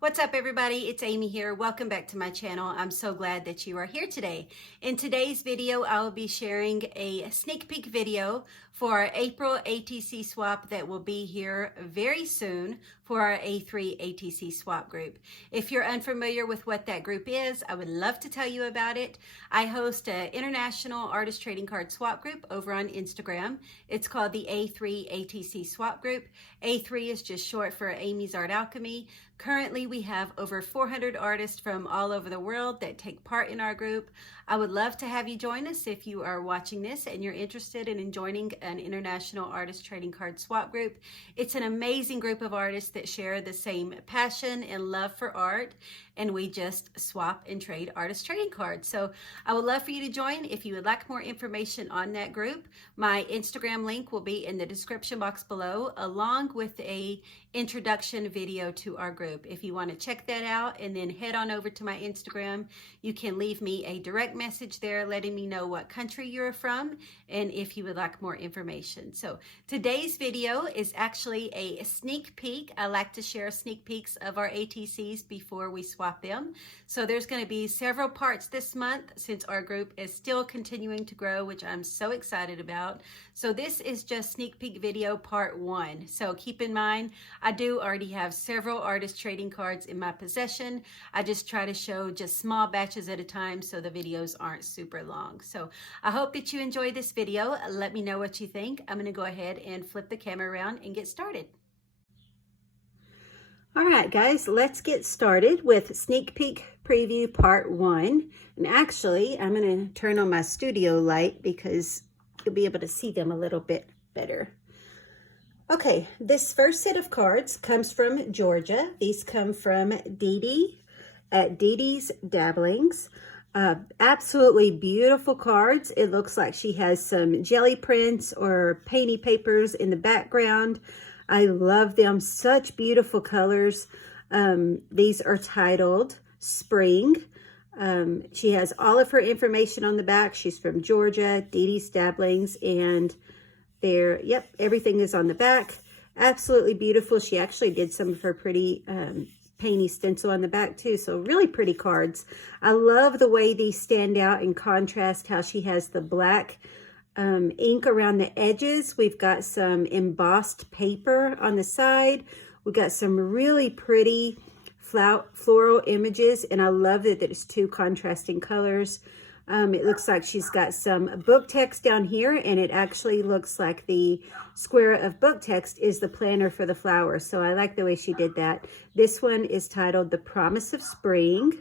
What's up, everybody? It's Amy here. Welcome back to my channel. I'm so glad that you are here today. In today's video, I will be sharing a sneak peek video for our April ATC swap that will be here very soon for our A3 ATC swap group. If you're unfamiliar with what that group is, I would love to tell you about it. I host an international artist trading card swap group over on Instagram. It's called the A3 ATC swap group. A3 is just short for Amy's Art Alchemy. Currently, we have over 400 artists from all over the world that take part in our group. I would love to have you join us if you are watching this and you're interested in joining an international artist trading card swap group. It's an amazing group of artists that share the same passion and love for art, and we just swap and trade artist trading cards. So I would love for you to join. If you would like more information on that group, my Instagram link will be in the description box below, along with a introduction video to our group. If you want to check that out and then head on over to my Instagram, you can leave me a direct message there letting me know what country you're from and if you would like more information. So today's video is actually a sneak peek. I like to share sneak peeks of our ATCs before we swap them. So there's going to be several parts this month since our group is still continuing to grow, which I'm so excited about. So this is just sneak peek video part 1. So keep in mind, I do already have several artist trading cards in my possession. I just try to show just small batches at a time so the videos aren't super long. So I hope that you enjoy this video. Let me know what you think. I'm going to go ahead and flip the camera around and get started. All right, guys, let's get started with sneak peek preview part 1. And actually, I'm going to turn on my studio light because you'll be able to see them a little bit better. Okay, this first set of cards comes from Georgia. These come from Dee Dee at Dee Dee's Dabblings. Absolutely beautiful cards. It looks like she has some jelly prints or painty papers in the background. I love them. Such beautiful colors. These are titled Spring. She has all of her information on the back. She's from Georgia, Dee Dee's Dabblings, and there, yep, everything is on the back. Absolutely beautiful. She actually did some of her pretty painty stencil on the back too. So really pretty cards. I love the way these stand out in contrast, how she has the black ink around the edges. We've got some embossed paper on the side. We've got some really pretty floral images, and I love that it's 2 contrasting colors. It looks like she's got some book text down here, and it actually looks like the square of book text is the planner for the flowers. So I like the way she did that. This one is titled The Promise of Spring.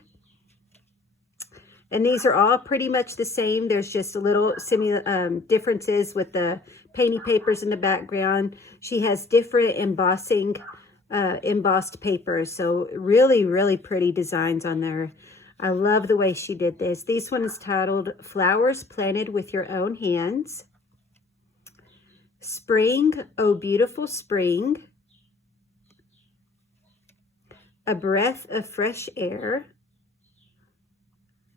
And these are all pretty much the same. There's just a little differences with the painty papers in the background. She has different embossed papers. So really, really pretty designs on there. I love the way she did this. This one is titled Flowers Planted with Your Own Hands. Spring, oh beautiful spring. A breath of fresh air.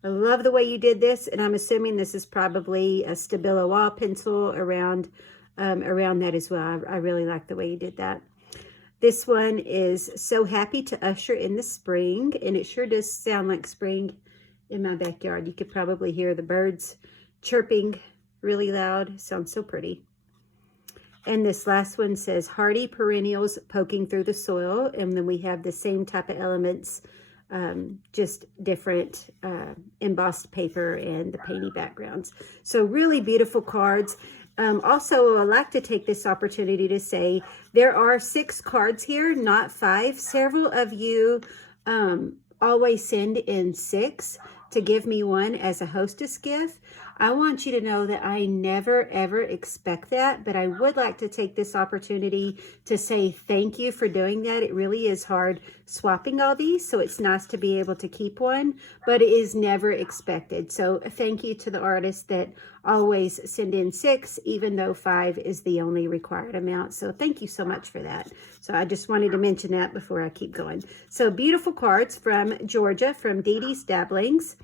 I love the way you did this, and I'm assuming this is probably a Stabilo wall pencil around that as well. I really like the way you did that. This one is So Happy to Usher in the Spring, and it sure does sound like spring in my backyard. You could probably hear the birds chirping really loud. Sounds so pretty. And this last one says Hardy Perennials Poking Through the Soil, and then we have the same type of elements, just different embossed paper and the painty backgrounds. So really beautiful cards. Also, I'd like to take this opportunity to say there are 6 cards here, not 5. Several of you always send in 6 to give me one as a hostess gift. I want you to know that I never, ever expect that, but I would like to take this opportunity to say thank you for doing that. It really is hard swapping all these, so it's nice to be able to keep one, but it is never expected. So thank you to the artists that always send in 6, even though 5 is the only required amount. So thank you so much for that. So I just wanted to mention that before I keep going. So beautiful cards from Georgia, from Dee Dee's Dabblings.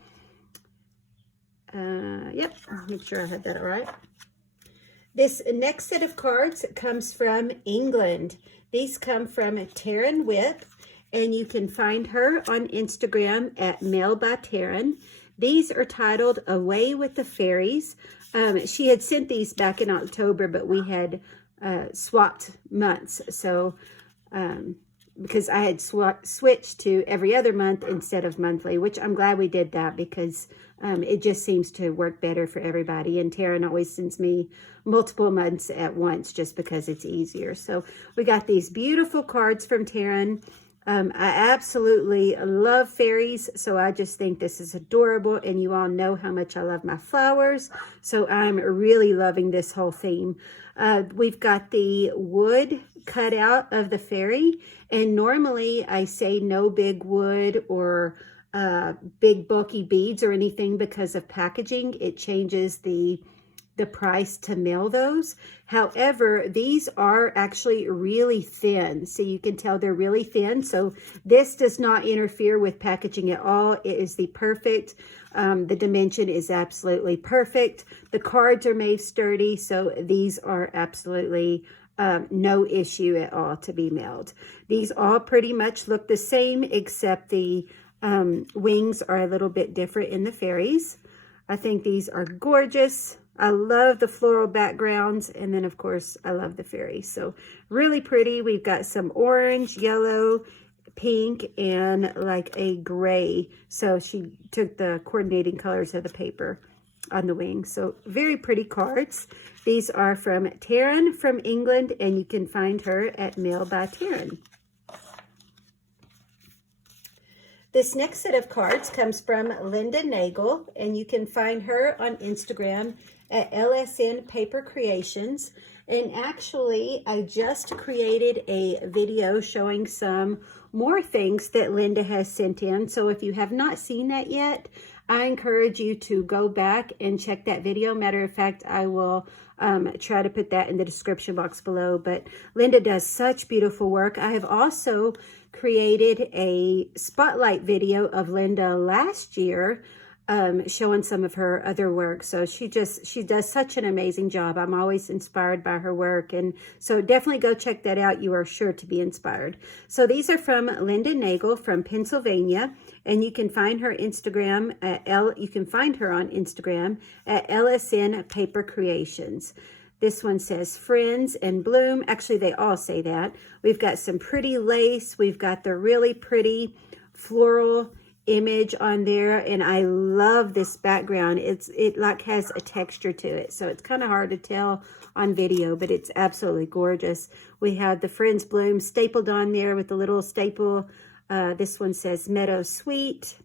Yep, make sure I had that all right. This next set of cards comes from England. These come from Taryn Whip, and you can find her on Instagram at Mail by Taryn. These are titled Away with the Fairies. She had sent these back in October, but we had swapped months. So because I had switched to every other month instead of monthly, which I'm glad we did that because it just seems to work better for everybody. And Taryn always sends me multiple months at once just because it's easier. So we got these beautiful cards from Taryn. I absolutely love fairies, so I just think this is adorable, and you all know how much I love my flowers, so I'm really loving this whole theme. We've got the wood cut out of the fairy, and normally I say no big wood or big bulky beads or anything because of packaging. It changes the price to mail those. However, these are actually really thin. So you can tell they're really thin. So this does not interfere with packaging at all. It is the perfect, the dimension is absolutely perfect. The cards are made sturdy. So these are absolutely no issue at all to be mailed. These all pretty much look the same, except the wings are a little bit different in the fairies. I think these are gorgeous. I love the floral backgrounds, and then of course I love the fairy. So really pretty. We've got some orange, yellow, pink, and like a gray. So she took the coordinating colors of the paper on the wings. So very pretty cards. These are from Taryn from England, and you can find her at Mail by Taryn. This next set of cards comes from Linda Nagel, and you can find her on Instagram at LSN Paper Creations. And actually, I just created a video showing some more things that Linda has sent in. So if you have not seen that yet, I encourage you to go back and check that video. Matter of fact, I will try to put that in the description box below. But Linda does such beautiful work. I have also created a spotlight video of Linda last year showing some of her other work. So she does such an amazing job. I'm always inspired by her work. And so definitely go check that out. You are sure to be inspired. So these are from Linda Nagel from Pennsylvania. And you can find her Instagram at you can find her on Instagram at LSN Paper Creations. This one says Friends and Bloom. Actually, they all say that. We've got some pretty lace. We've got the really pretty floral image on there, and I love this background. It like has a texture to it, so it's kind of hard to tell on video, but it's absolutely gorgeous. We have the Friends Bloom stapled on there with the little staple. This one says Meadow Sweet.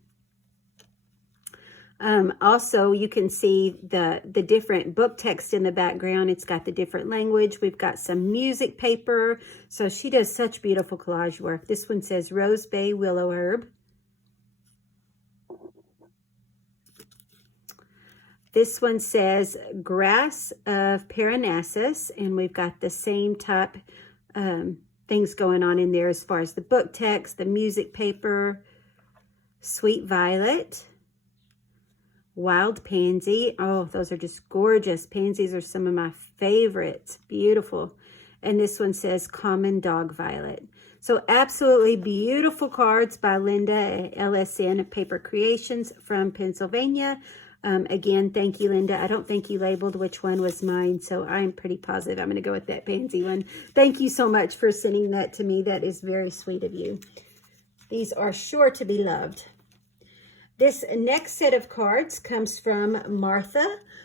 Also, you can see the different book text in the background. It's got the different language. We've got some music paper. So she does such beautiful collage work. This one says Rose Bay Willow Herb. This one says Grass of Parnassus, and we've got the same type things going on in there as far as the book text, the music paper, Sweet Violet, Wild Pansy. Oh, those are just gorgeous. Pansies are some of my favorites. Beautiful. And this one says Common Dog Violet. So absolutely beautiful cards by Linda at LSN Paper Creations from Pennsylvania. Again, thank you, Linda. I don't think you labeled which one was mine, so I'm pretty positive I'm going to go with that pansy one. Thank you so much for sending that to me. That is very sweet of you. These are sure to be loved. This next set of cards comes from Martha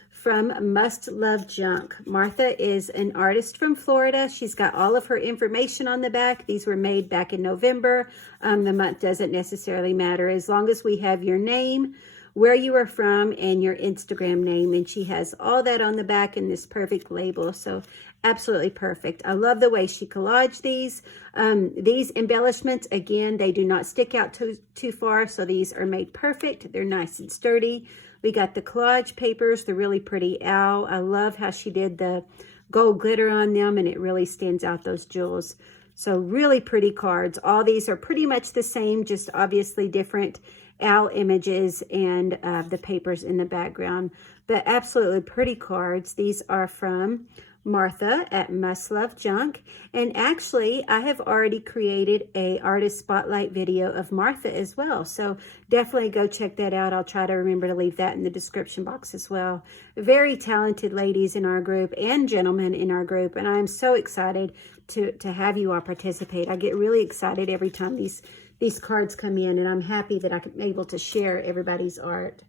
from Must Love Junk. Martha is an artist from Florida. She's got all of her information on the back. These were made back in November. The month doesn't necessarily matter as long as we have your name, where you are from, and your Instagram name. And she has all that on the back in this perfect label. So absolutely perfect. I love the way she collaged these. These embellishments, again, they do not stick out too far. So these are made perfect. They're nice and sturdy. We got the collage papers, the really pretty owl. I love how she did the gold glitter on them, and it really stands out, those jewels. So really pretty cards. All these are pretty much the same, just obviously different owl images and the papers in the background, but absolutely pretty cards. These are from Martha at Must Love Junk. And actually, I have already created a artist spotlight video of Martha as well. So definitely go check that out. I'll try to remember to leave that in the description box as well. Very talented ladies in our group and gentlemen in our group. And I'm so excited to have you all participate. I get really excited every time these cards come in, and I'm happy that I'm able to share everybody's art.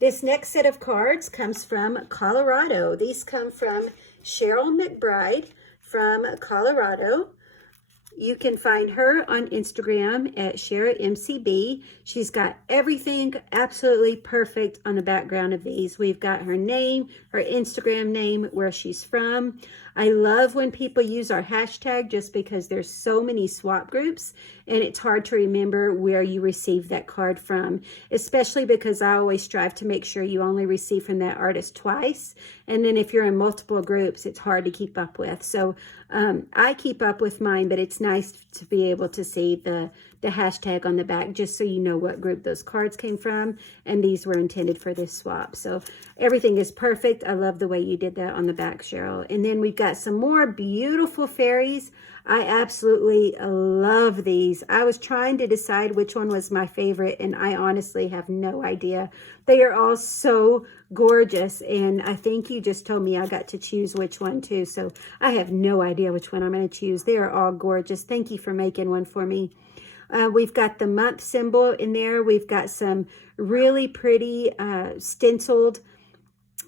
This next set of cards comes from Colorado. These come from Cheryl McBride from Colorado. You can find her on Instagram at SharaMCB. She's got everything absolutely perfect on the background of these. We've got her name, her Instagram name, where she's from. I love when people use our hashtag just because there's so many swap groups and it's hard to remember where you received that card from, especially because I always strive to make sure you only receive from that artist twice. And then if you're in multiple groups, it's hard to keep up with. So I keep up with mine, but it's nice to be able to see the hashtag on the back just so you know what group those cards came from, and these were intended for this swap. So everything is perfect. I love the way you did that on the back, Cheryl. And then we've got some more beautiful fairies. I absolutely love these. I was trying to decide which one was my favorite, and I honestly have no idea. They are all so gorgeous, and I think you just told me I got to choose which one too, so I have no idea which one I'm going to choose. They are all gorgeous. Thank you for making one for me. We've got the month symbol in there. We've got some really pretty stenciled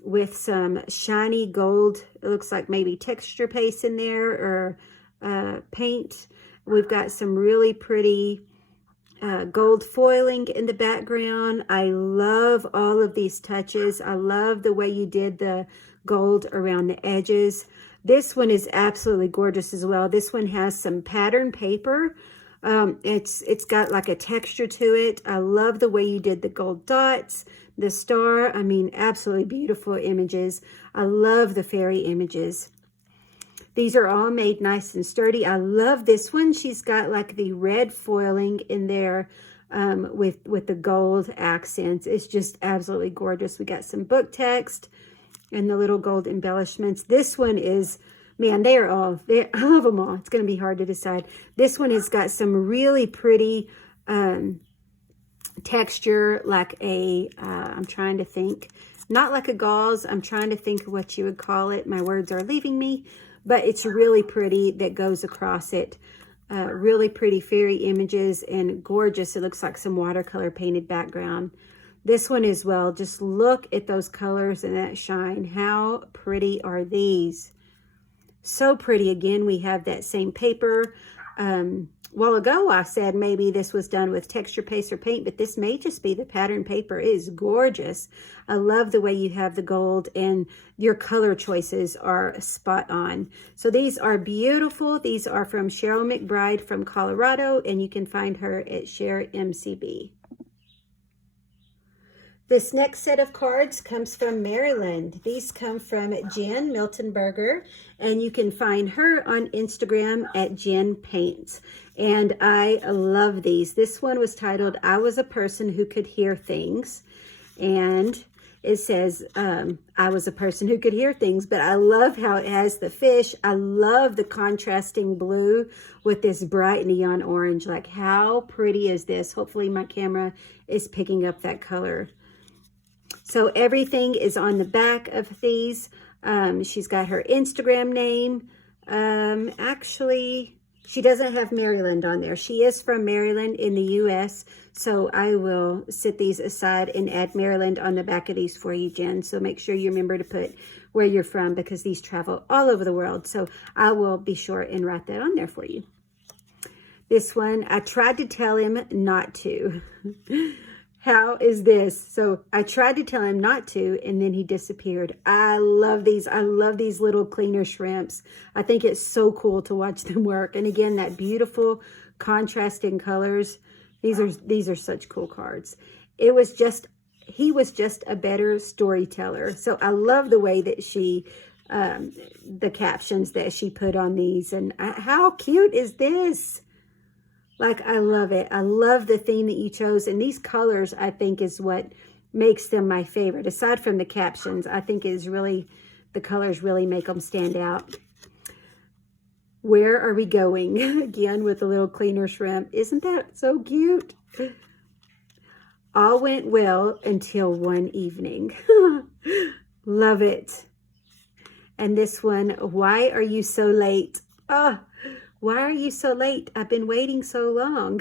with some shiny gold. It looks like maybe texture paste in there or paint. We've got some really pretty gold foiling in the background. I love all of these touches. I love the way you did the gold around the edges. This one is absolutely gorgeous as well. This one has some pattern paper. It's got like a texture to it. I love the way you did the gold dots, the star. I mean, absolutely beautiful images. I love the fairy images. These are all made nice and sturdy. I love this one. She's got like the red foiling in there with the gold accents. It's just absolutely gorgeous. We got some book text and the little gold embellishments. This one is, man, I love them all. It's going to be hard to decide. This one has got some really pretty texture, like a, I'm trying to think, not like a gauze. I'm trying to think of what you would call it. My words are leaving me, but it's really pretty that goes across it. Really pretty fairy images and gorgeous. It looks like some watercolor painted background. This one as well. Just look at those colors and that shine. How pretty are these? So pretty. Again, we have that same paper. While ago, I said maybe this was done with texture paste or paint, but this may just be the pattern paper. It is gorgeous. I love the way you have the gold, and your color choices are spot on. So these are beautiful. These are from Cheryl McBride from Colorado, and you can find her at SharaMCB. This next set of cards comes from Maryland. These come from Jen Miltonberger, and you can find her on Instagram at Jen Paints. And I love these. This one was titled, I Was a Person Who Could Hear Things. And it says, I was a person who could hear things, but I love how it has the fish. I love the contrasting blue with this bright neon orange. Like, how pretty is this? Hopefully my camera is picking up that color. So everything is on the back of these. She's got her Instagram name. Actually, she doesn't have Maryland on there. She is from Maryland in the U.S., so I will set these aside and add Maryland on the back of these for you, Jen. So make sure you remember to put where you're from, because these travel all over the world. So I will be sure and write that on there for you. This one, I tried to tell him not to. How is this? So I tried to tell him not to, and then he disappeared. I love these. I love these little cleaner shrimps. I think it's so cool to watch them work. And again, that beautiful contrasting colors. These are such cool cards. He was just a better storyteller. So I love the way that she, the captions that she put on these. And how cute is this? Like, I love it. I love the theme that you chose. And these colors, I think, is what makes them my favorite. Aside from the captions, I think is really the colors really make them stand out. Where are we going? Again, with a little cleaner shrimp. Isn't that so cute? All went well until one evening. Love it. And this one, why are you so late? Oh, why are you so late? I've been waiting so long.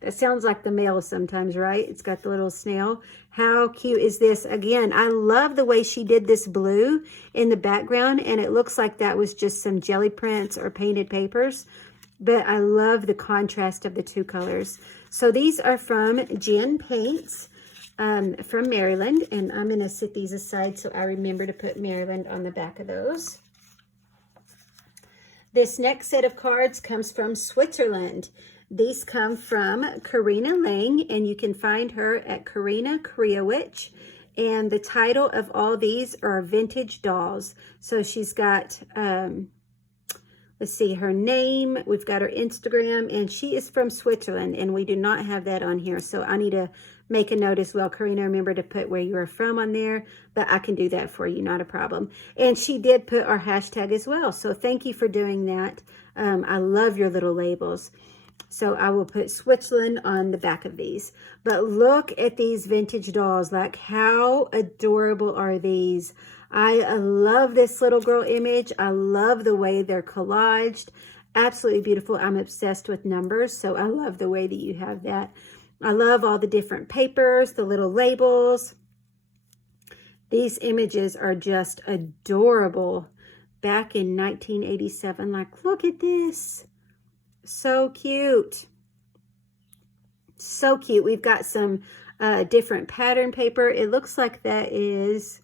That sounds like the mail sometimes, right? It's got the little snail. How cute is this? Again, I love the way she did this blue in the background, and it looks like that was just some jelly prints or painted papers. But I love the contrast of the two colors. So these are from Jen Paints from Maryland, and I'm going to set these aside so I remember to put Maryland on the back of those. This next set of cards comes from Switzerland. These come from Karina Lang, and you can find her at Karina Kriowich. And the title of all these are Vintage Dolls. So she's got, let's see, her name. We've got her Instagram, and she is from Switzerland, and we do not have that on here. So I need to make a note as well. Karina, remember to put where you are from on there, but I can do that for you, not a problem. And she did put our hashtag as well. So thank you for doing that. I love your little labels. So I will put Switzerland on the back of these. But look at these vintage dolls. Like, how adorable are these? I love this little girl image. I love the way they're collaged. Absolutely beautiful. I'm obsessed with numbers, so I love the way that you have that. I love all the different papers, the little labels. These images are just adorable. Back in 1987, like, look at this. So cute. So cute. We've got some different pattern paper. It looks like that is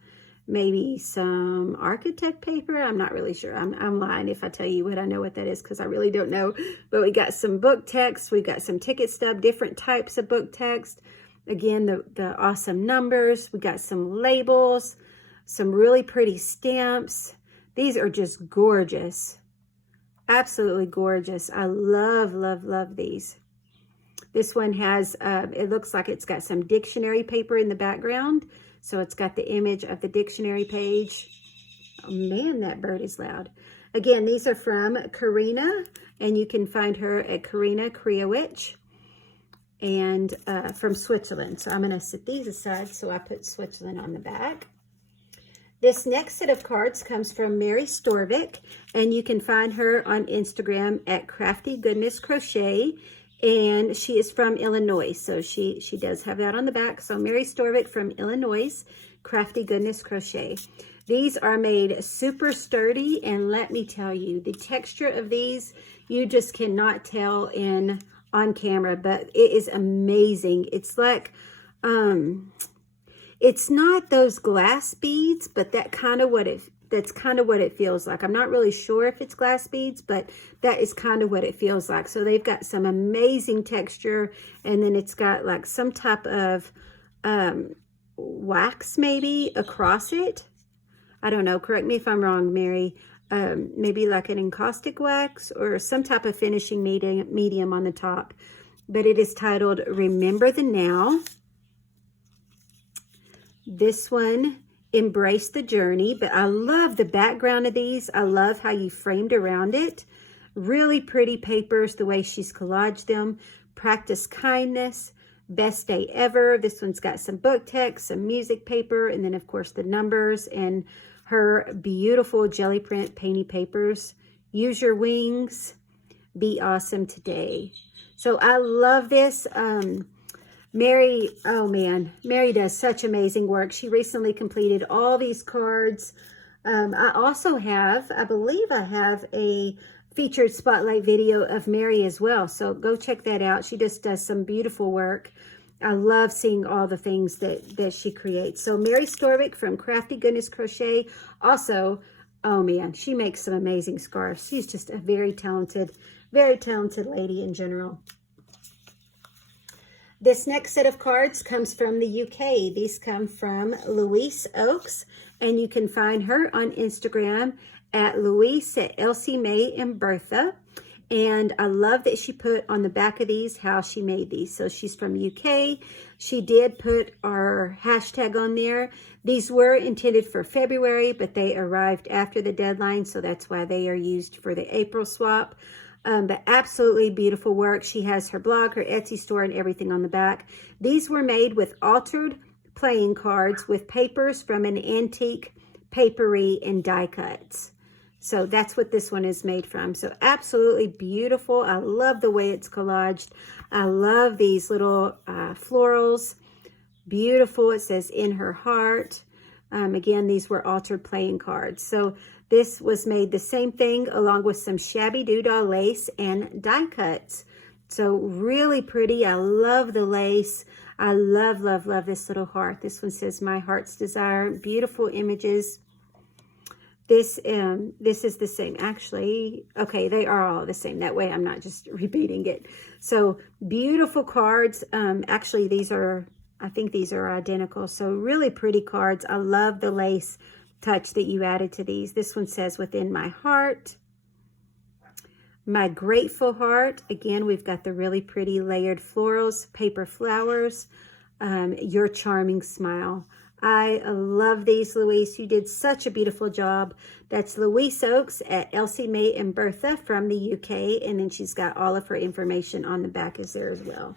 maybe some architect paper. I'm not really sure. I'm lying if I tell you what I know what that is, because I really don't know. But we got some book text. We got some ticket stub, different types of book text. Again, the awesome numbers. We got some labels, some really pretty stamps. These are just gorgeous. Absolutely gorgeous. I love, love, love these. This one has, it looks like it's got some dictionary paper in the background. So it's got the image of the dictionary page. Oh man, that bird is loud. Again, these are from Karina, and you can find her at Karina Kriowich, and from Switzerland. So I'm going to set these aside, so I put Switzerland on the back. This next set of cards comes from Mary Storvik, and you can find her on Instagram at Crafty Goodness Crochet, and she is from Illinois, so she does have that on the back. So Mary Storvik from Illinois, Crafty Goodness Crochet. These are made super sturdy, and let me tell you, the texture of these, you just cannot tell on camera, but it is amazing. It's like, it's not those glass beads, but that's kind of what it feels like. I'm not really sure if it's glass beads, but that is kind of what it feels like. So they've got some amazing texture, and then it's got like some type of wax maybe across it. I don't know. Correct me if I'm wrong, Mary. Maybe like an encaustic wax or some type of finishing medium on the top. But it is titled Remember the Now. This one, Embrace the Journey, but I love the background of these. I love how you framed around it. Really pretty papers, the way she's collaged them. Practice Kindness, Best Day Ever. This one's got some book text, some music paper, and then of course the numbers and her beautiful jelly print painty papers. Use Your Wings, Be Awesome Today. So I love this. Mary, oh man, Mary does such amazing work. She recently completed all these cards. I also have, I believe I have a featured spotlight video of Mary as well. So go check that out. She just does some beautiful work. I love seeing all the things that she creates. So Mary Storvik from Crafty Goodness Crochet. Also, oh man, she makes some amazing scarves. She's just a very talented lady in general. This next set of cards comes from the UK. These come from Louise Oakes, and you can find her on Instagram at Louise at Elsie Mae and Bertha. And I love that she put on the back of these how she made these. So she's from UK. She did put our hashtag on there. These were intended for February, but they arrived after the deadline. So that's why they are used for the April swap. But absolutely beautiful work. She has her blog, her Etsy store, and everything on the back. These were made with altered playing cards with papers from an antique papery and die cuts. So that's what this one is made from. So absolutely beautiful. I love the way it's collaged. I love these little florals. Beautiful. It says in her heart. Again, these were altered playing cards. So this was made the same thing along with some shabby doodah lace and die cuts. So really pretty. I love the lace. I love, love, love this little heart. This one says my heart's desire. Beautiful images. This is the same. Actually, okay, they are all the same. That way I'm not just repeating it. So beautiful cards. Actually, I think these are identical. So really pretty cards. I love the lace touch that you added to these. This one says within my heart. My grateful heart. Again, we've got the really pretty layered florals, paper flowers. Your charming smile. I love these, Louise. You did such a beautiful job. That's Louise Oakes at Elsie May and Bertha from the UK. And then she's got all of her information on the back is there as well.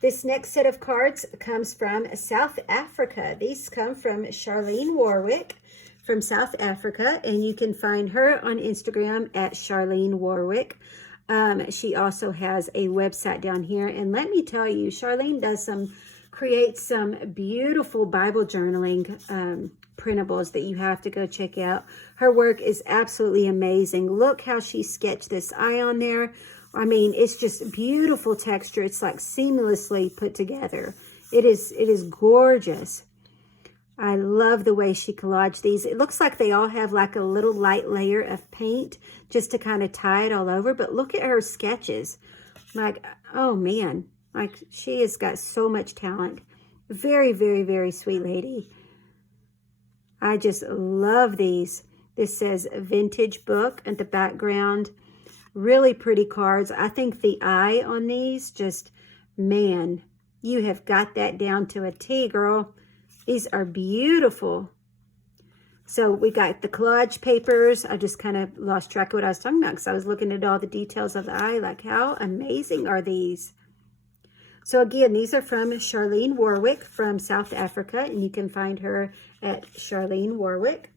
This next set of cards comes from South Africa. These come from Charlene Warwick from South Africa. And you can find her on Instagram at Charlene Warwick. She also has a website down here. And let me tell you, Charlene creates some beautiful Bible journaling printables that you have to go check out. Her work is absolutely amazing. Look how she sketched this eye on there. I mean, it's just beautiful texture. It's like seamlessly put together. It is gorgeous. I love the way she collaged these. It looks like they all have like a little light layer of paint just to kind of tie it all over. But look at her sketches. Like, oh man. Like, she has got so much talent. Very, very, very sweet lady. I just love these. This says vintage book at the background. Really pretty cards. I think the eye on these, just, man, you have got that down to a T, girl. These are beautiful. So we got the collage papers. I just kind of lost track of what I was talking about because I was looking at all the details of the eye. Like, how amazing are these? So again, these are from Charlene Warwick from South Africa, and you can find her at Charlene Warwick.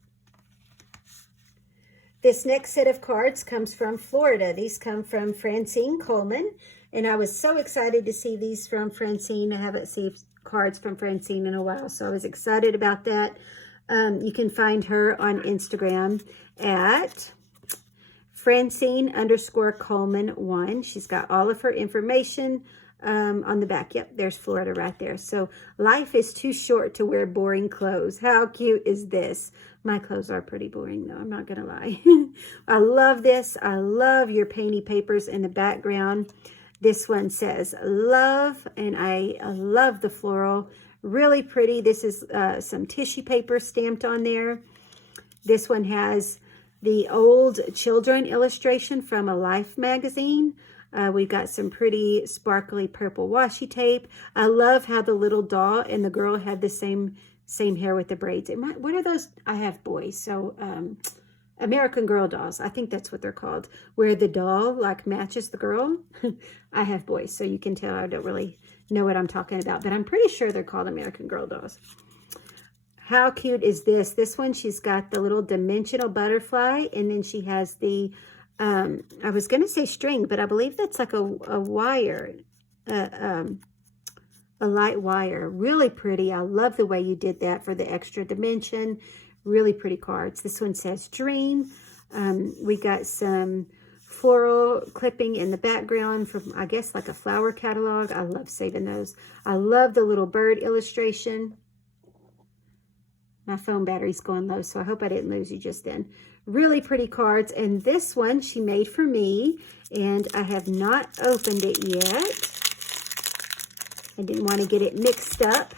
This next set of cards comes from Florida. These come from Francine Coleman, and I was so excited to see these from Francine. I haven't seen cards from Francine in a while, so I was excited about that. You can find her on Instagram at Francine_Coleman1. She's got all of her information on the back. Yep, there's Florida right there. So life is too short to wear boring clothes. How cute is this? My clothes are pretty boring though, I'm not gonna lie. I love this. I love your painty papers in the background. This one says love, and I love the floral. Really pretty. This is some tissue paper stamped on there. This one has the old children illustration from a Life magazine. We've got some pretty sparkly purple washi tape. I love how the little doll and the girl had the same hair with the braids. What are those? I have boys, so American Girl dolls. I think that's what they're called, where the doll like matches the girl. I have boys, so you can tell I don't really know what I'm talking about, but I'm pretty sure they're called American Girl dolls. How cute is this? This one, she's got the little dimensional butterfly, and then she has the I was going to say string, but I believe that's like a wire, a light wire. Really pretty. I love the way you did that for the extra dimension. Really pretty cards. This one says dream. We got some floral clipping in the background from, I guess, like a flower catalog. I love saving those. I love the little bird illustration. My phone battery's going low, so I hope I didn't lose you just then. Really pretty cards. And this one she made for me, and I have not opened it yet. I didn't want to get it mixed up.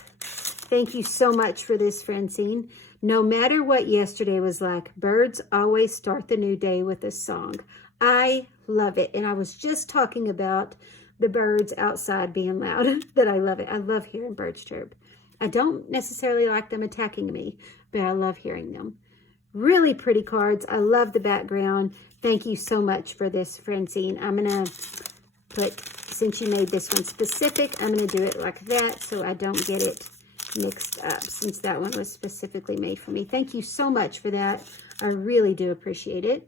Thank you so much for this, Francine. No matter what yesterday was like, birds always start the new day with a song. I love it. And I was just talking about the birds outside being loud, that I love it. I love hearing birds chirp. I don't necessarily like them attacking me, but I love hearing them. Really pretty cards. I love the background. Thank you so much for this, Francine. I'm going to put, since you made this one specific, I'm going to do it like that so I don't get it mixed up, since that one was specifically made for me. Thank you so much for that. I really do appreciate it.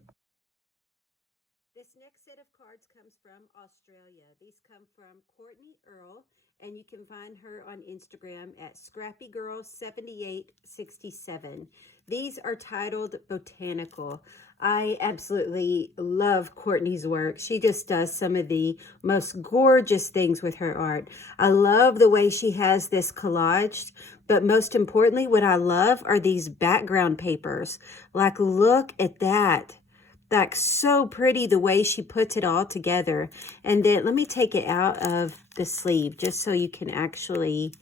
This next set of cards comes from Australia. These come from Courtney Earl, and you can find her on Instagram at scrappygirl7867. These are titled Botanical. I absolutely love Courtney's work. She just does some of the most gorgeous things with her art. I love the way she has this collaged, but most importantly, what I love are these background papers. Like, look at that. Like, so pretty the way she puts it all together. And then let me take it out of the sleeve just so you can actually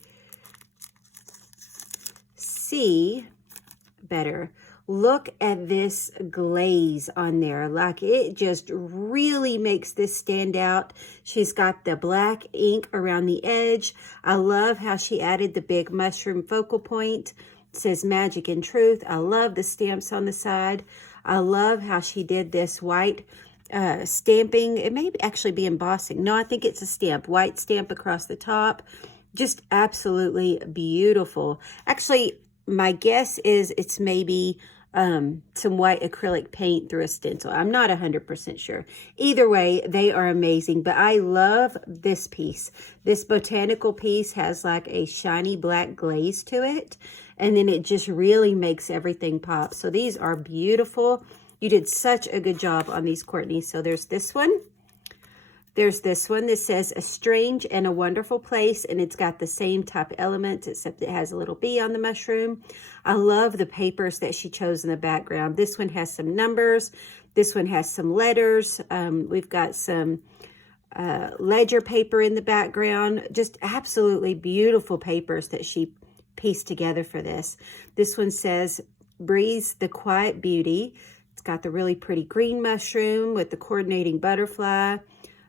see better. Look at this glaze on there. Like, it just really makes this stand out. She's got the black ink around the edge. I love how she added the big mushroom focal point. It says Magic and Truth. I love the stamps on the side. I love how she did this white stamping. It may actually be embossing. No, I think it's a stamp. White stamp across the top. Just absolutely beautiful. Actually, my guess is it's maybe some white acrylic paint through a stencil. I'm not 100% sure. Either way, they are amazing. But I love this piece. This botanical piece has like a shiny black glaze to it. And then it just really makes everything pop. So these are beautiful. You did such a good job on these, Courtney. So there's this one. There's this one that says A Strange and a Wonderful Place, and it's got the same type elements, except it has a little bee on the mushroom. I love the papers that she chose in the background. This one has some numbers. This one has some letters. We've got some ledger paper in the background. Just absolutely beautiful papers that she pieced together for this. This one says Breeze the Quiet Beauty. It's got the really pretty green mushroom with the coordinating butterfly.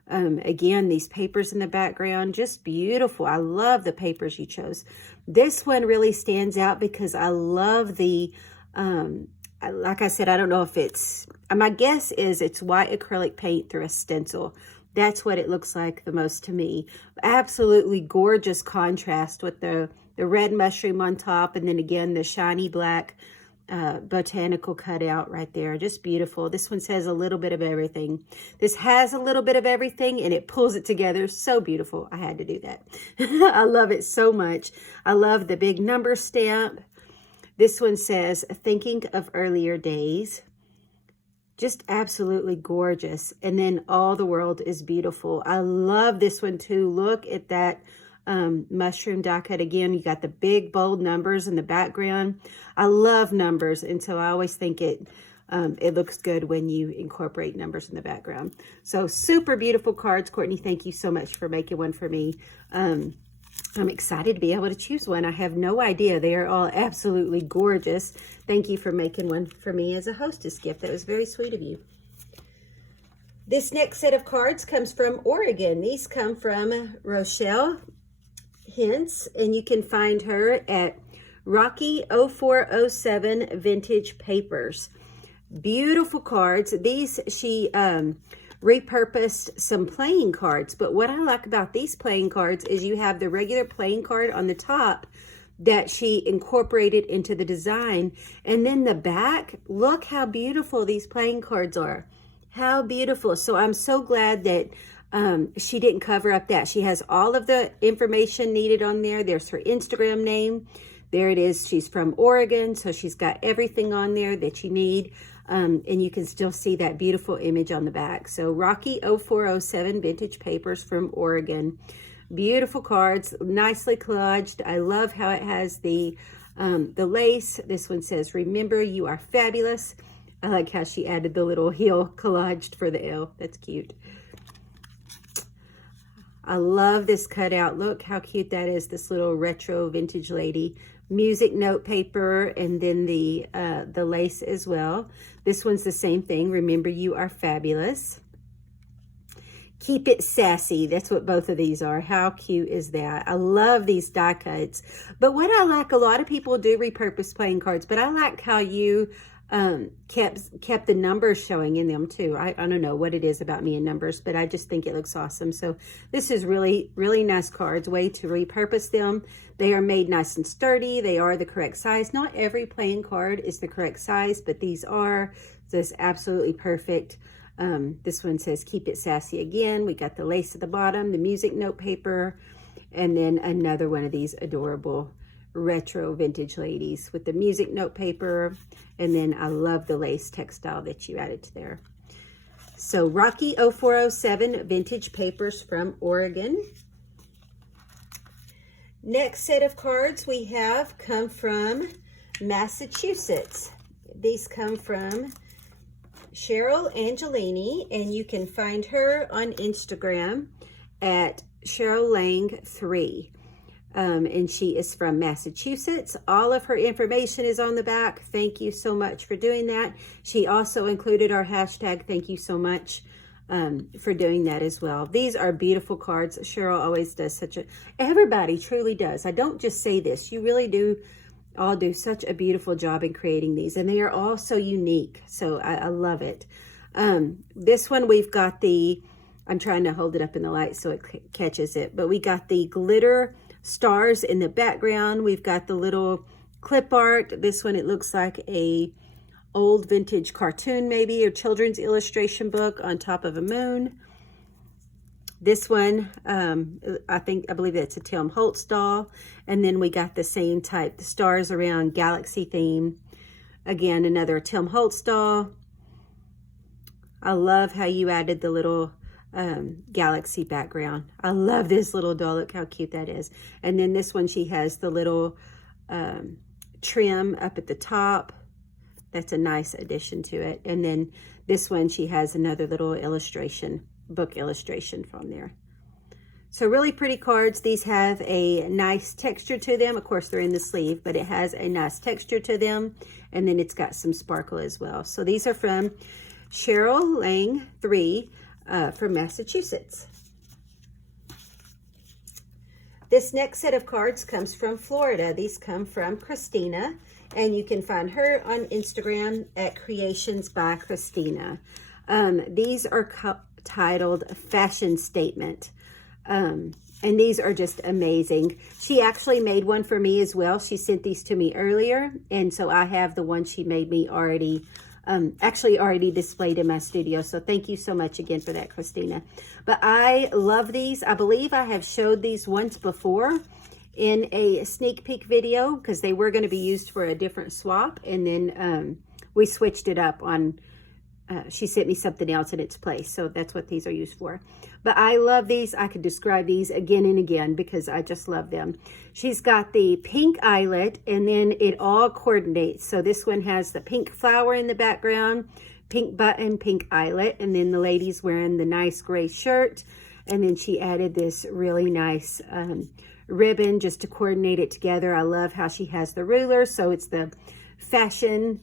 Again, these papers in the background, just beautiful. I love the papers you chose. This one really stands out because I love the, like I said, I don't know if it's, my guess is it's white acrylic paint through a stencil. That's what it looks like the most to me. Absolutely gorgeous contrast with the red mushroom on top, and then again, the shiny black botanical cutout right there. Just beautiful. This one says a little bit of everything. This has a little bit of everything, and it pulls it together. So beautiful. I had to do that. I love it so much. I love the big number stamp. This one says Thinking of Earlier Days. Just absolutely gorgeous. And then All the World is Beautiful. I love this one too. Look at that mushroom die cut. Again, you got the big bold numbers in the background. I love numbers, and so I always think it looks good when you incorporate numbers in the background. So super beautiful cards. Courtney, thank you so much for making one for me. I'm excited to be able to choose one. I have no idea. They are all absolutely gorgeous. Thank you for making one for me as a hostess gift. That was very sweet of you. This next set of cards comes from Oregon. These come from Rochelle Hints, and you can find her at Rocky 0407 Vintage Papers. Beautiful cards. These, she repurposed some playing cards, but what I like about these playing cards is you have the regular playing card on the top that she incorporated into the design, and then the back, look how beautiful these playing cards are. How beautiful. So I'm so glad that she didn't cover up that. She has all of the information needed on there. There's her Instagram name. There it is. She's from Oregon, so she's got everything on there that you need. And you can still see that beautiful image on the back. So Rocky 0407 Vintage Papers from Oregon. Beautiful cards, nicely collaged. I love how it has the lace. This one says, Remember You Are Fabulous. I like how she added the little heel collaged for the L. That's cute. I love this cutout. Look how cute that is, this little retro vintage lady. Music note paper, and then the lace as well. This one's the same thing. Remember, you are fabulous. Keep it sassy. That's what both of these are. How cute is that? I love these die cuts. But what I like, a lot of people do repurpose playing cards, but I like how you kept the numbers showing in them too. I don't know what it is about me and numbers, but I just think it looks awesome. So this is really, really nice cards. Way to repurpose them. They are made nice and sturdy. They are the correct size. Not every playing card is the correct size, but these are just absolutely perfect. This one says keep it sassy again. We got the lace at the bottom, the music note paper, and then another one of these adorable retro vintage ladies with the music note paper. And then I love the lace textile that you added to there. So Rocky 0407 vintage papers from Oregon. Next set of cards we have come from Massachusetts. These come from Cheryl Angelini, and you can find her on Instagram at Cheryl Lang 3. And she is from Massachusetts. All of her information is on the back. Thank you so much for doing that. She also included our hashtag. Thank you so much for doing that as well. These are beautiful cards. Cheryl always does everybody truly does. I don't just say this. You really do all do such a beautiful job in creating these, and they are all so unique. So I love it. This one we've got I'm trying to hold it up in the light so it catches it, but we got the glitter stars in the background. We've got the little clip art. This one, it looks like a old vintage cartoon, maybe, or children's illustration book on top of a moon. This one, I believe that's a Tim Holtz doll. And then we got the same type, the stars around galaxy theme. Again, another Tim Holtz doll. I love how you added the little galaxy background. I love this little doll. Look how cute that is. And then this one, she has the little trim up at the top. That's a nice addition to it. And then this one, she has another little illustration, book illustration from there. So really pretty cards. These have a nice texture to them. Of course, they're in the sleeve, but it has a nice texture to them. And then it's got some sparkle as well. So these are from Cheryl Lang 3 from Massachusetts. This next set of cards comes from Florida. These come from Christina, and you can find her on Instagram at Creations by Christina. These are titled Fashion Statement. And these are just amazing. She actually made one for me as well. She sent these to me earlier, and so I have the one she made me already displayed in my studio. So thank you so much again for that, Christina. But I love these. I believe I have showed these once before in a sneak peek video because they were going to be used for a different swap, and then we switched it up on she sent me something else in its place. So that's what these are used for. But I love these. I could describe these again and again because I just love them. She's got the pink eyelet, and then it all coordinates. So this one has the pink flower in the background, pink button, pink eyelet, and then the lady's wearing the nice gray shirt. And then she added this really nice ribbon just to coordinate it together. I love how she has the ruler. So it's the fashion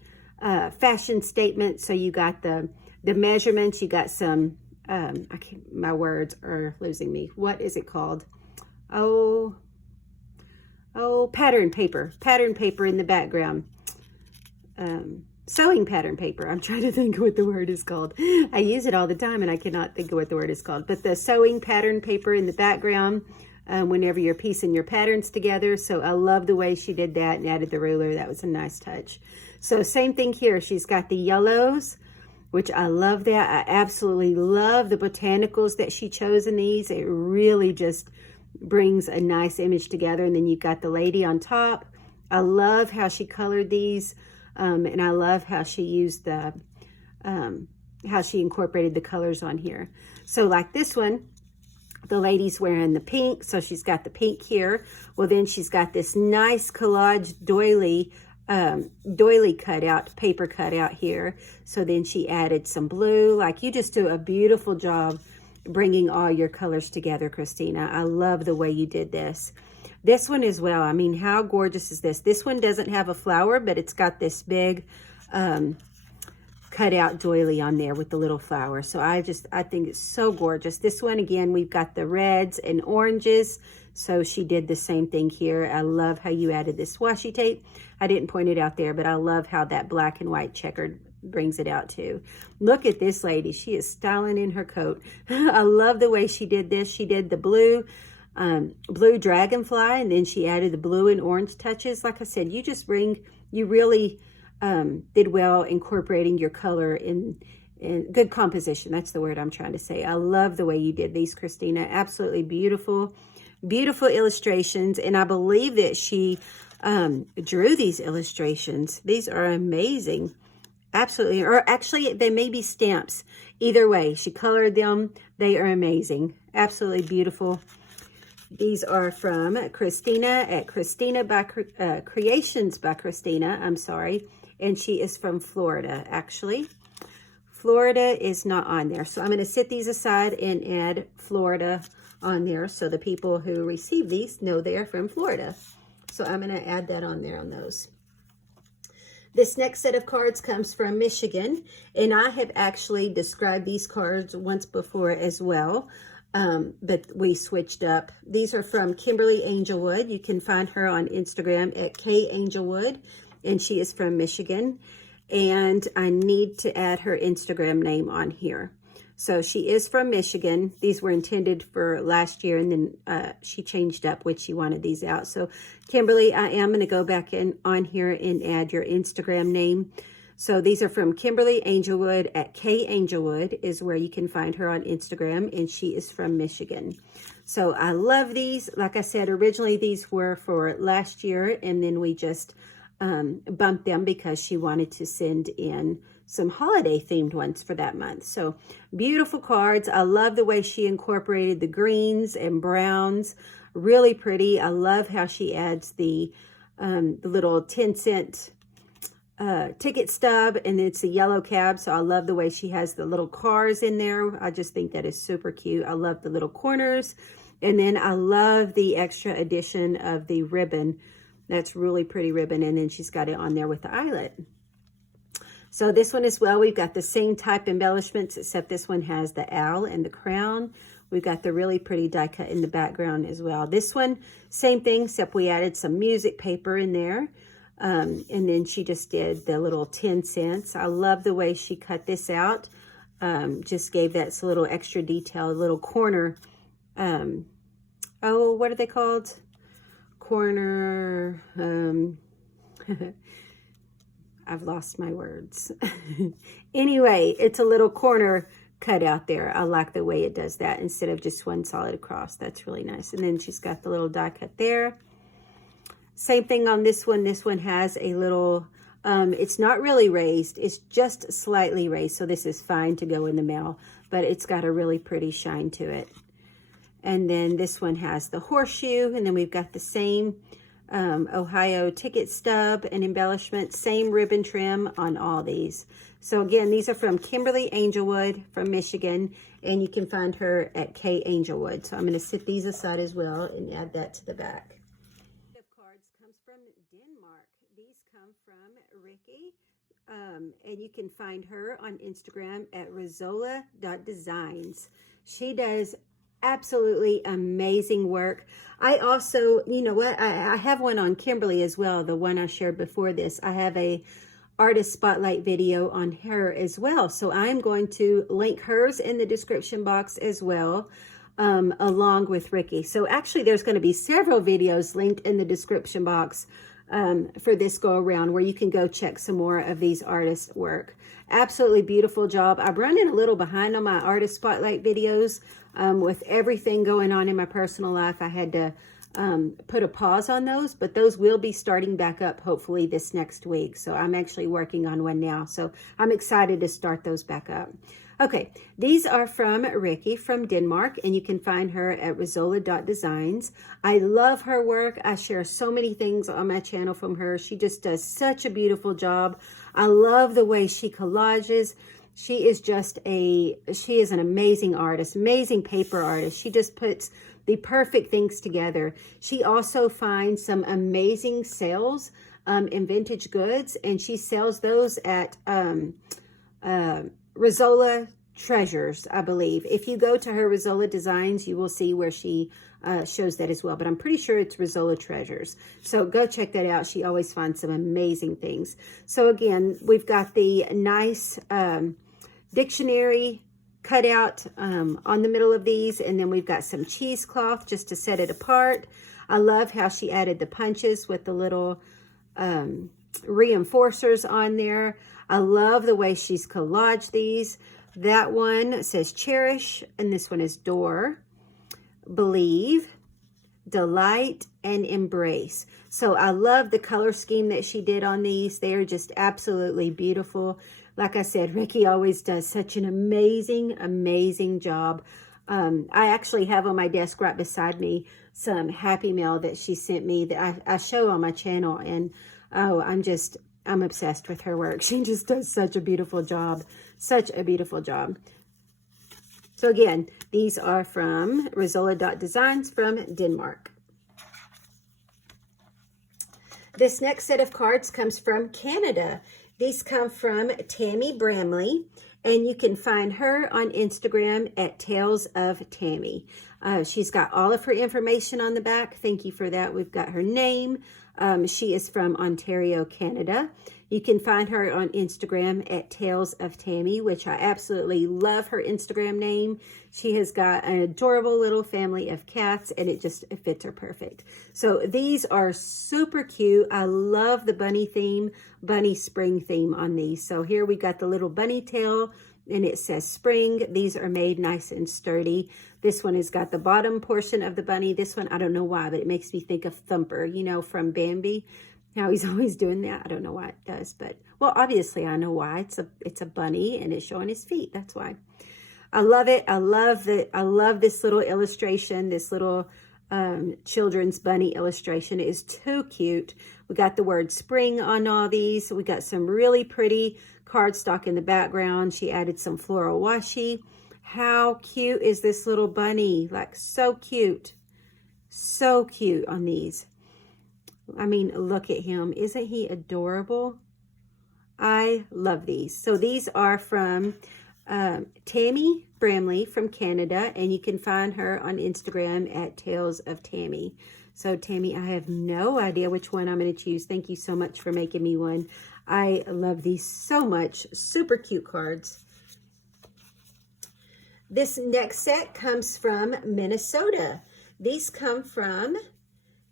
statement. So you got the measurements, you got some my words are losing me. What is it called? Oh, pattern paper in the background. Sewing pattern paper. I'm trying to think what the word is called. I use it all the time and I cannot think of what the word is called. But the sewing pattern paper in the background whenever you're piecing your patterns together. So I love the way she did that and added the ruler. That was a nice touch. So same thing here. She's got the yellows, which I love that. I absolutely love the botanicals that she chose in these. It really just brings a nice image together. And then you've got the lady on top. I love how she colored these. And I love how she used how she incorporated the colors on here. So like this one, the lady's wearing the pink. So she's got the pink here. Well, then she's got this nice collage doily cutout, paper cutout here. So then she added some blue. Like, you just do a beautiful job bringing all your colors together, Christina. I love the way you did this. This one as well. I mean, how gorgeous is this? This one doesn't have a flower, but it's got this big cut out doily on there with the little flower. So I think it's so gorgeous. This one, again, we've got the reds and oranges. So she did the same thing here. I love how you added this washi tape. I didn't point it out there, but I love how that black and white checkered brings it out too. Look at this lady. She is styling in her coat. I love the way she did this. She did the blue dragonfly, and then she added the blue and orange touches. Like I said, you really did well incorporating your color in good composition. That's the word I'm trying to say. I love the way you did these, Christina. Absolutely beautiful, beautiful illustrations. And I believe that she drew these illustrations. These are amazing. Absolutely. Or actually, they may be stamps. Either way, she colored them. They are amazing. Absolutely beautiful. These are from Christina at Creations by Christina. I'm sorry. And she is from Florida, actually. Florida is not on there. So I'm going to set these aside and add Florida on there so the people who receive these know they're from Florida. So I'm going to add that on there on those. This next set of cards comes from Michigan, and I have actually described these cards once before as well, but we switched up. These are from Kimberly Angelwood. You can find her on Instagram at KAngelwood, and she is from Michigan, and I need to add her Instagram name on here. So she is from Michigan. These were intended for last year, and then she changed up which she wanted these out. So Kimberly, I am going to go back in on here and add your Instagram name. So these are from Kimberly Angelwood at KAngelwood is where you can find her on Instagram, and she is from Michigan. So I love these. Like I said, originally these were for last year, and then we just bumped them because she wanted to send in some holiday themed ones for that month. So beautiful cards. I love the way she incorporated the greens and browns. Really pretty. I love how she adds the little 10-cent ticket stub, and it's a yellow cab. So I love the way she has the little cars in there. I just think that is super cute. I love the little corners. And then I love the extra addition of the ribbon. That's really pretty ribbon. And then she's got it on there with the eyelet. So this one as well, we've got the same type embellishments, except this one has the owl and the crown. We've got the really pretty die cut in the background as well. This one, same thing, except we added some music paper in there. And then she just did the little 10 cents. I love the way she cut this out. Just gave that little extra detail, a little corner. Oh, what are they called? Corner. I've lost my words. Anyway, it's a little corner cut out there. I like the way it does that instead of just one solid across. That's really nice. And then she's got the little die cut there. Same thing on this one. This one has a little, it's not really raised. It's just slightly raised. So this is fine to go in the mail, but it's got a really pretty shine to it. And then this one has the horseshoe, and then we've got the same Ohio ticket stub and embellishment, same ribbon trim on all these. So again, these are from Kimberly Angelwood from Michigan, and you can find her at KAngelwood. So I'm going to set these aside as well and add that to the back. The cards comes from Denmark. These come from Rikke, and you can find her on Instagram at rizola.designs. She does absolutely amazing work. I also, you know what, I have one on Kimberly as well, the one I shared before this. I have a artist spotlight video on her as well. So I'm going to link hers in the description box as well, along with Rikke. So actually there's going to be several videos linked in the description box for this go around, where you can go check some more of these artists' work. Absolutely beautiful job. I'm running a little behind on my artist spotlight videos. With everything going on in my personal life, I had to put a pause on those, but those will be starting back up hopefully this next week. So I'm actually working on one now. So I'm excited to start those back up. Okay, these are from Rikke from Denmark, and you can find her at rizola.designs. I love her work. I share so many things on my channel from her. She just does such a beautiful job. I love the way she collages. She is an amazing artist, amazing paper artist. She just puts the perfect things together. She also finds some amazing sales in vintage goods, and she sells those at Rizola Treasures, I believe. If you go to her Rizola Designs, you will see where she shows that as well, but I'm pretty sure it's Rizola Treasures. So go check that out. She always finds some amazing things. So again, we've got the nice dictionary cutout on the middle of these, and then we've got some cheesecloth just to set it apart. I love how she added the punches with the little reinforcers on there. I love the way she's collaged these. That one says cherish, and this one is door, believe, delight, and embrace. So I love the color scheme that she did on these. They are just absolutely beautiful. Like I said, Rikke always does such an amazing, amazing job. I actually have on my desk right beside me some Happy Mail that she sent me that I show on my channel. And oh, I'm obsessed with her work. She just does such a beautiful job. Such a beautiful job. So again, these are from Rizola Designs from Denmark. This next set of cards comes from Canada. These come from Tammy Bramley, and you can find her on Instagram at Tales of Tammy. She's got all of her information on the back. Thank you for that. We've got her name. She is from Ontario, Canada. You can find her on Instagram at Tales of Tammy, which I absolutely love her Instagram name. She has got an adorable little family of cats, and it fits her perfect. So these are super cute. I love the bunny theme, bunny spring theme on these. So here we got the little bunny tail, and it says spring. These are made nice and sturdy. This one has got the bottom portion of the bunny. This one, I don't know why, but it makes me think of Thumper, you know, from Bambi. How he's always doing that. I don't know why it does, but well, obviously I know why. It's a bunny, and it's showing his feet. That's why. I love it. I love this little illustration. This little children's bunny illustration is too cute. We got the word spring on all these. We got some really pretty cardstock in the background. She added some floral washi. How cute is this little bunny? Like, so cute. So cute on these. I mean, look at him. Isn't he adorable? I love these. So these are from Tammy Bramley from Canada, and you can find her on Instagram at Tales of Tammy. So Tammy, I have no idea which one I'm going to choose. Thank you so much for making me one. I love these so much. Super cute cards. This next set comes from Minnesota. These come from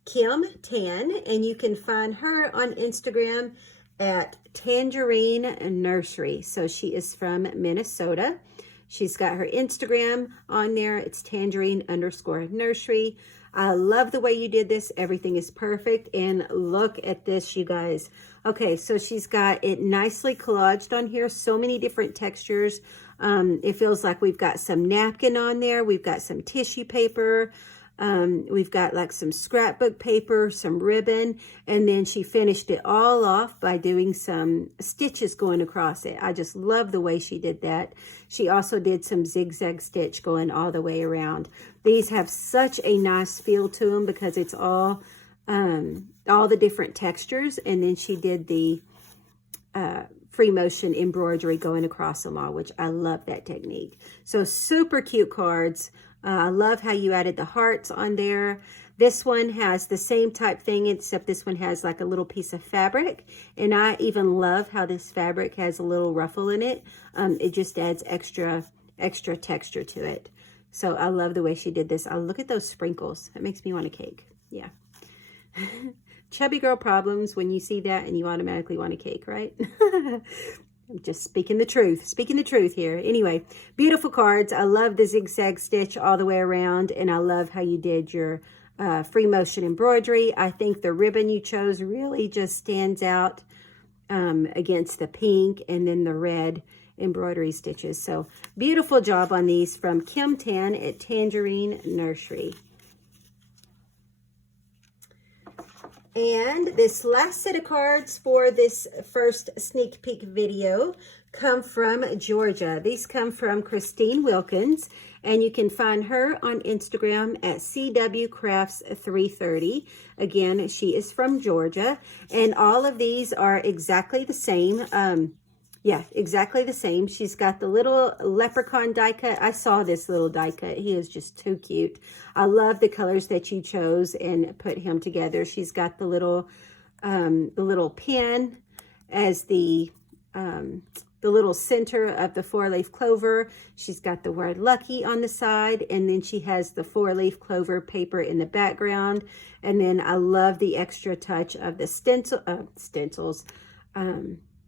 Kim Tan, and you can find her on Instagram at Tangerine Nursery. So she is from Minnesota. She's got her Instagram on there. It's Tangerine_Nursery. I love the way you did this. Everything is perfect. And look at this, you guys. Okay, so she's got it nicely collaged on here. So many different textures. It feels like we've got some napkin on there. We've got some tissue paper. We've got like some scrapbook paper, some ribbon, and then she finished it all off by doing some stitches going across it. I just love the way she did that. She also did some zigzag stitch going all the way around. These have such a nice feel to them because it's all the different textures, and then she did the free motion embroidery going across them all, which I love that technique. So super cute cards. I love how you added the hearts on there. This one has the same type thing, except this one has like a little piece of fabric. And I even love how this fabric has a little ruffle in it. It just adds extra texture to it. So I love the way she did this. Oh, look at those sprinkles. It makes me want a cake. Yeah. Chubby girl problems when you see that and you automatically want a cake, right? I'm just speaking the truth here. Anyway, beautiful cards. I love the zigzag stitch all the way around, and I love how you did your free motion embroidery. I think the ribbon you chose really just stands out against the pink and then the red embroidery stitches. So beautiful job on these from Kim Tan at Tangerine Nursery. And this last set of cards for this first sneak peek video come from Georgia. These come from Christine Wilkins, and you can find her on Instagram at CWCrafts330. Again, she is from Georgia, and all of these are exactly the same. Yeah, exactly the same. She's got the little leprechaun die cut. I saw this little die cut. He is just too cute. I love the colors that you chose and put him together. She's got the little pin as the little center of the 4-leaf clover. She's got the word lucky on the side, and then she has the 4-leaf clover paper in the background. And then I love the extra touch of the stencils.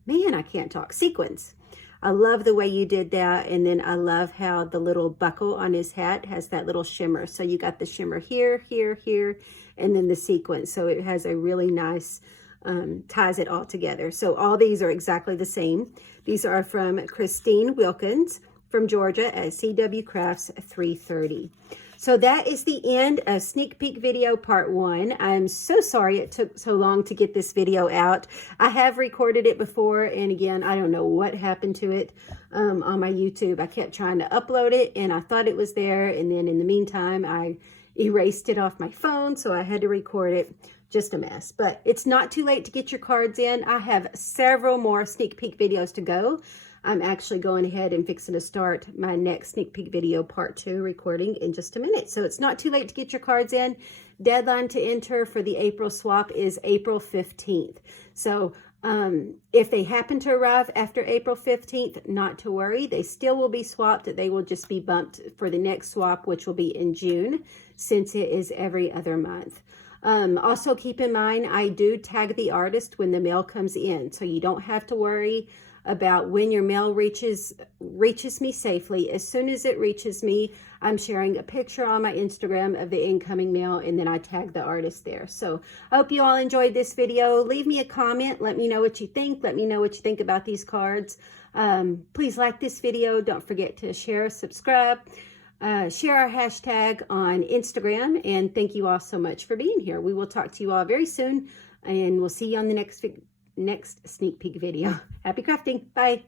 Man, I can't talk. Sequins. I love the way you did that. And then I love how the little buckle on his hat has that little shimmer. So you got the shimmer here, here, here, and then the sequins. So it has a really nice, ties it all together. So all these are exactly the same. These are from Christine Wilkins from Georgia at CW Crafts 330. So that is the end of sneak peek video part 1. I'm so sorry it took so long to get this video out. I have recorded it before, and again, I don't know what happened to it on my YouTube. I kept trying to upload it, and I thought it was there, and then in the meantime, I erased it off my phone, so I had to record it. Just a mess. But it's not too late to get your cards in. I have several more sneak peek videos to go. I'm actually going ahead and fixing to start my next sneak peek video part 2 recording in just a minute. So it's not too late to get your cards in. Deadline to enter for the April swap is April 15th. So if they happen to arrive after April 15th, not to worry. They still will be swapped. They will just be bumped for the next swap, which will be in June, since it is every other month. Also keep in mind, I do tag the artist when the mail comes in, so you don't have to worry about when your mail reaches me safely. As soon as it reaches me, I'm sharing a picture on my Instagram of the incoming mail, and then I tag the artist there. So I hope you all enjoyed this video. Leave me a comment. Let me know what you think. Let me know what you think about these cards. Please like this video. Don't forget to share, subscribe, share our hashtag on Instagram, and thank you all so much for being here. We will talk to you all very soon, and we'll see you on the next sneak peek video. Happy crafting. Bye.